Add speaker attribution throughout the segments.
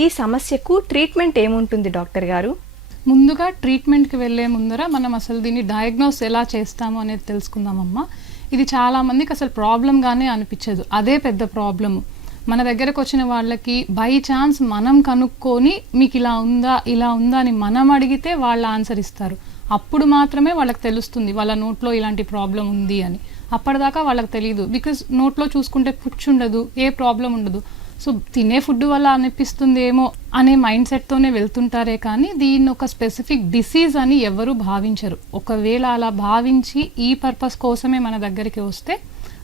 Speaker 1: ఈ సమస్యకు ట్రీట్మెంట్ ఏముంటుంది డాక్టర్ గారు?
Speaker 2: ముందుగా ట్రీట్మెంట్కి వెళ్ళే ముందర మనం అసలు దీన్ని డయాగ్నోస్ ఎలా చేస్తాము అనేది తెలుసుకుందామమ్మా. ఇది చాలామందికి అసలు ప్రాబ్లంగానే అనిపించదు. అదే పెద్ద ప్రాబ్లము మన దగ్గరకు వచ్చిన వాళ్ళకి బై ఛాన్స్ మనం కనుక్కొని మీకు ఇలా ఉందా ఇలా ఉందా అని మనం అడిగితే వాళ్ళు ఆన్సర్ ఇస్తారు. అప్పుడు మాత్రమే వాళ్ళకి తెలుస్తుంది వాళ్ళ నోట్లో ఇలాంటి ప్రాబ్లం ఉంది అని. అప్పటిదాకా వాళ్ళకి తెలియదు బికాస్ నోట్లో చూసుకుంటే పుచ్చు ఉండదు ఏ ప్రాబ్లం ఉండదు. సో తినే ఫుడ్ వల్ల అనిపిస్తుంది ఏమో అనే మైండ్ సెట్తోనే వెళ్తుంటారే కానీ దీన్ని ఒక స్పెసిఫిక్ డిసీజ్ అని ఎవరు భావించరు. ఒకవేళ అలా భావించి ఈ పర్పస్ కోసమే మన దగ్గరికి వస్తే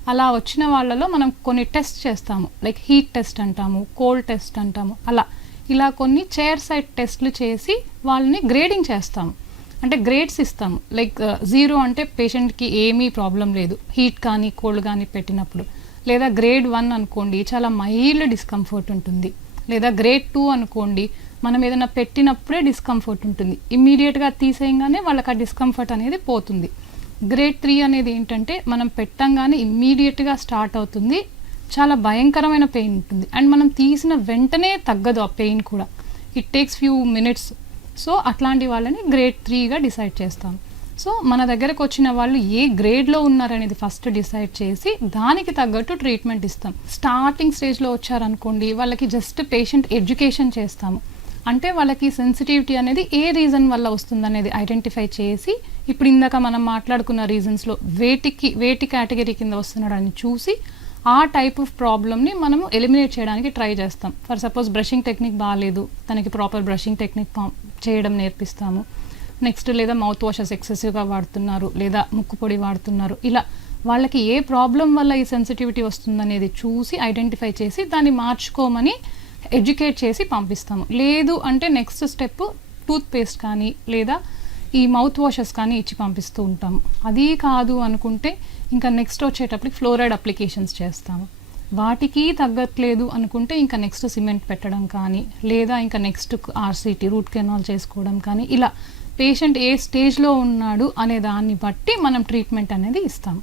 Speaker 2: అలా వచ్చిన వాళ్ళలో మనం కొన్ని టెస్ట్ చేస్తాము. లైక్ హీట్ టెస్ట్ అంటాము కోల్డ్ టెస్ట్ అంటాము అలా. ఇలా కొన్ని చైర్ సైడ్ టెస్ట్లు చేసి వాళ్ళని గ్రేడింగ్ చేస్తాము. అంటే గ్రేడ్స్ ఇస్తాము. లైక్ జీరో అంటే పేషెంట్కి ఏమీ ప్రాబ్లం లేదు. హీట్ కానీ కోల్డ్ కానీ పెట్టినప్పుడు. లేదా గ్రేడ్ వన్ అనుకోండి చాలా మైల్డ్ డిస్కంఫర్ట్ ఉంటుంది. లేదా గ్రేడ్ టూ అనుకోండి మనం ఏదైనా పెట్టినప్పుడే డిస్కంఫర్ట్ ఉంటుంది. ఇమ్మీడియట్గా తీసేయంగానే వాళ్ళకి ఆ డిస్కంఫర్ట్ అనేది పోతుంది. గ్రేడ్ త్రీ అనేది ఏంటంటే మనం పెట్టంగానే ఇమ్మీడియట్గా స్టార్ట్ అవుతుంది. చాలా భయంకరమైన పెయిన్ ఉంటుంది. అండ్ మనం తీసిన వెంటనే తగ్గదు ఆ పెయిన్ కూడా. It takes few minutes so అట్లాంటి వాళ్ళని గ్రేడ్ త్రీగా డిసైడ్ చేస్తాం. సో మన దగ్గరకు వచ్చిన వాళ్ళు ఏ గ్రేడ్లో ఉన్నారనేది ఫస్ట్ డిసైడ్ చేసి దానికి తగ్గట్టు ట్రీట్మెంట్ ఇస్తాం. స్టార్టింగ్ స్టేజ్లో వచ్చారనుకోండి వాళ్ళకి జస్ట్ పేషెంట్ ఎడ్యుకేషన్ చేస్తాము. అంటే వాళ్ళకి సెన్సిటివిటీ అనేది ఏ రీజన్ వల్ల వస్తుందనేది ఐడెంటిఫై చేసి ఇప్పుడు ఇందాక మనం మాట్లాడుకున్న రీజన్స్లో వేటికి వేటి కేటగిరీ కింద వస్తున్నాడని చూసి ఆ టైప్ ఆఫ్ ప్రాబ్లమ్ని మనము ఎలిమినేట్ చేయడానికి ట్రై చేస్తాం. ఫర్ సపోజ్ బ్రషింగ్ టెక్నిక్ బాగాలేదు తనకి ప్రాపర్ బ్రషింగ్ టెక్నిక్ చేయడం నేర్పిస్తాము. నెక్స్ట్ లేదా మౌత్ వాషెస్ ఎక్సెసివ్గా వాడుతున్నారు లేదా ముక్కు పొడి వాడుతున్నారు. ఇలా వాళ్ళకి ఏ ప్రాబ్లం వల్ల ఈ సెన్సిటివిటీ వస్తుందనేది చూసి ఐడెంటిఫై చేసి దాన్ని మార్చుకోమని ఎడ్యుకేట్ చేసి పంపిస్తాము. లేదు అంటే నెక్స్ట్ స్టెప్ టూత్ పేస్ట్ కానీ లేదా ఈ మౌత్ వాషెస్ కానీ ఇచ్చి పంపిస్తూ ఉంటాము. అది కాదు అనుకుంటే ఇంకా నెక్స్ట్ వచ్చేటప్పటికి ఫ్లోరైడ్ అప్లికేషన్స్ చేస్తాము. వాటికి తగ్గట్లేదు అనుకుంటే ఇంకా నెక్స్ట్ సిమెంట్ పెట్టడం కానీ లేదా ఇంకా నెక్స్ట్ ఆర్సీటీ రూట్ కెనాల్ చేసుకోవడం కానీ ఇలా పేషెంట్ ఏ స్టేజ్లో ఉన్నాడు అనే దాన్ని బట్టి మనం ట్రీట్మెంట్ అనేది ఇస్తాం.